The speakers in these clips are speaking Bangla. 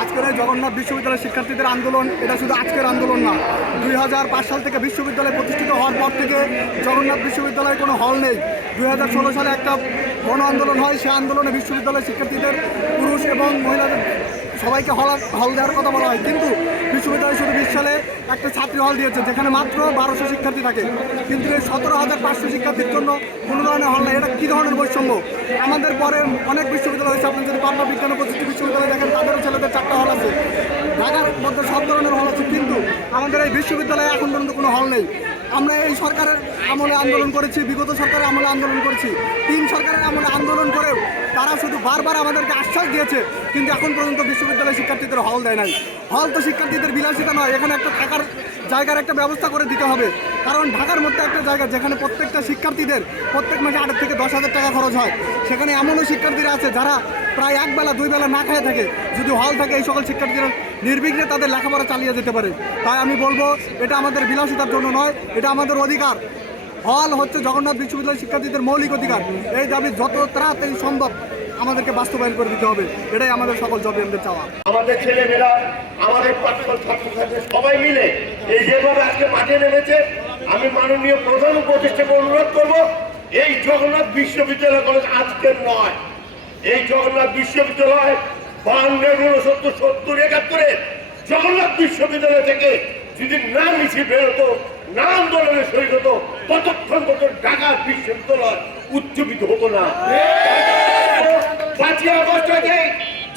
আজকের এই জগন্নাথ বিশ্ববিদ্যালয়ের শিক্ষার্থীদের আন্দোলন এটা শুধু আজকের আন্দোলন না। 2005 সাল থেকে বিশ্ববিদ্যালয় প্রতিষ্ঠিত হওয়ার পর থেকে জগন্নাথ বিশ্ববিদ্যালয়ে কোনো হল নেই। 2016 সালে একটা গণ আন্দোলন হয়, সে আন্দোলনে বিশ্ববিদ্যালয়ের শিক্ষার্থীদের পুরুষ এবং মহিলাদের সবাইকে হল দেওয়ার কথা বলা হয়, কিন্তু বিশ্ববিদ্যালয় শুধু 20 সালে একটা ছাত্রী হল দিয়েছে যেখানে মাত্র 1200 শিক্ষার্থী থাকে, কিন্তু এই 17,500 শিক্ষার্থীর জন্য কোনো ধরনের হল নেই। এটা কী ধরনের বৈষম্য? আমাদের পরে অনেক বিশ্ববিদ্যালয় হয়েছে, আপনি যদি পাবনা বিজ্ঞান ও প্রযুক্তি বিশ্ববিদ্যালয় দেখেন তাদেরও ছেলেদের 4টা হল আছে, ঢাকার মধ্যে সব ধরনের হল আছে, কিন্তু আমাদের এই বিশ্ববিদ্যালয়ে এখন পর্যন্ত কোনো হল নেই। আমরা এই সরকারের আমলে আন্দোলন করেছি, বিগত সরকারের আমলে আন্দোলন করেছি, 3 সরকারের আমলে আন্দোলন করেও তারা শুধু বারবার আমাদেরকে আশ্বাস দিয়েছে, কিন্তু এখন পর্যন্ত বিশ্ববিদ্যালয় শিক্ষার্থীদের হল দেয় নাই। হল তো শিক্ষার্থীদের বিলাসিতা নয়, এখানে একটা থাকার জায়গার একটা ব্যবস্থা করে দিতে হবে। কারণ ঢাকার মধ্যে একটা জায়গা যেখানে প্রত্যেকটা শিক্ষার্থীদের প্রত্যেক মাসে 8 থেকে 10,000 টাকা খরচ হয়, সেখানে এমনও শিক্ষার্থীরা আছে যারা প্রায় 1 বেলা 2 বেলা না খেয়ে থাকে। যদি হল থাকে এই সকল শিক্ষার্থীরা নির্বিঘ্নে তাদের লেখাপড়া চালিয়ে যেতে পারে। তাই আমি বলবো এটা আমাদের বিলাসিতার জন্য নয়, এটা আমাদের অধিকার। হল হচ্ছে জগন্নাথ বিশ্ববিদ্যালয়ের শিক্ষার্থীদের মৌলিক অধিকার। এই দাবি যত তাড়াতাড়ি সম্ভব আমাদেরকে বাস্তবায়ন করে দিতে হবে, এটাই আমাদের সকল জবিএমদের চাওয়া। আমাদের ছেলেমেয়েরা, আমাদের ছাত্রছাত্রী সবাই মিলে এই যেভাবে আজকে মাঠে নেমেছে, আমি মাননীয় প্রধান উপদেষ্টাকে অনুরোধ করব, এই জগন্নাথ বিশ্ববিদ্যালয় কলেজ আজকের নয়। এই জগন্নাথ বিশ্ববিদ্যালয় 52, 69, 70, 71 জগন্নাথ বিশ্ববিদ্যালয় থেকে যদি না মিছিল বেরোতো, না আন্দোলনের শরীর হতো, ততক্ষণ পর্যন্ত ঢাকা বিশ্ববিদ্যালয় উজ্জীবিত হতো না। 5ই আগস্ট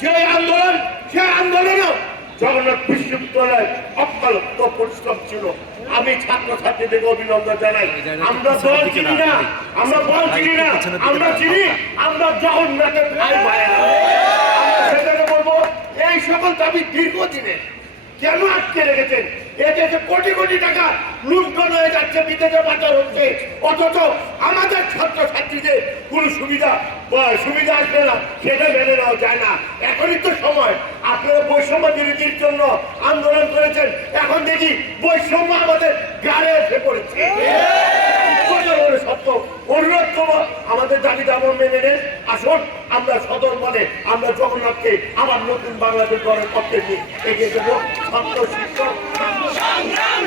যে আন্দোলন, সে আন্দোলনও জগন্নাথ বিশ্ববিদ্যালয় অক্লান্ত পরিশ্রম ছিল। আমি ছাত্রছাত্রীদেরকে অভিনন্দন জানাই। আমরা দল চিনি না, আমরা বল চিনি না, আমরা চিনি আমরা জগন্নাথের ভাই ভাইয়েরা। আমরা সেটাকে বলবো, এই সকল দাবি দীর্ঘদিনে কেন আটকে রেখেছেন? এদেশে কোটি কোটি টাকা লুণ্ঠন হয়ে যাচ্ছে, বিদেশে পাচার হচ্ছে, অথচ আমাদের ছাত্রছাত্রীদের কোনো সুবিধা আসবে না, সেটা মেনে নেওয়া যায় না। এখনই তো সময়, আপনারা বৈষম্য বিরোধীর জন্য আন্দোলন করেছেন, এখন দেখি বৈষম্য আমাদের গাড়ে এসে পড়েছে। সত্য অনুরোধ করবো, আমাদের দাবি দাম মেনে নেন। আসুন আমরা সদর বলে আমরা জগন্নাথকে আবার নতুন বাংলাদেশ গড়ের পক্ষে নিয়ে এগিয়ে দেবো। ছাত্র শিক্ষক সংগ্রাম